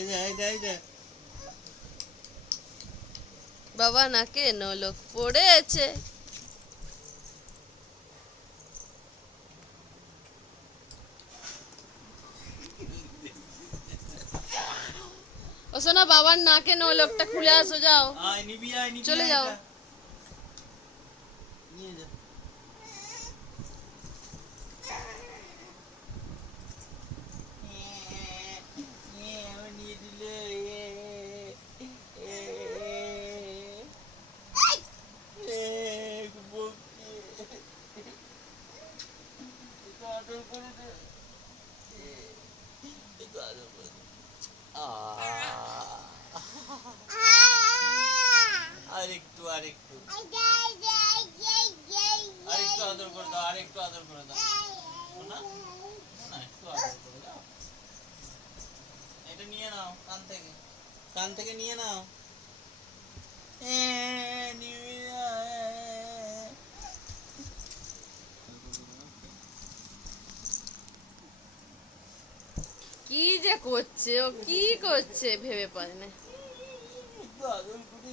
এই যে এই যে এই যে। বাবা নাকে নলক পড়েছে। ও শোনো বাবার নাকে নলকটা খুলে আসো যাও। চলে যাও। নিয়ে যা। আরেকটু আরেকটু। আরেকটু আদর করে দাও, আরেকটু আদর করে দাও। শোনা, একটু আদর করে দাও। এটা নিয়ে নাও, কান থেকে। কান থেকে নিয়ে নাও। কি যে করছে ও কি করছে ভেবে পায় না একটু আদর করে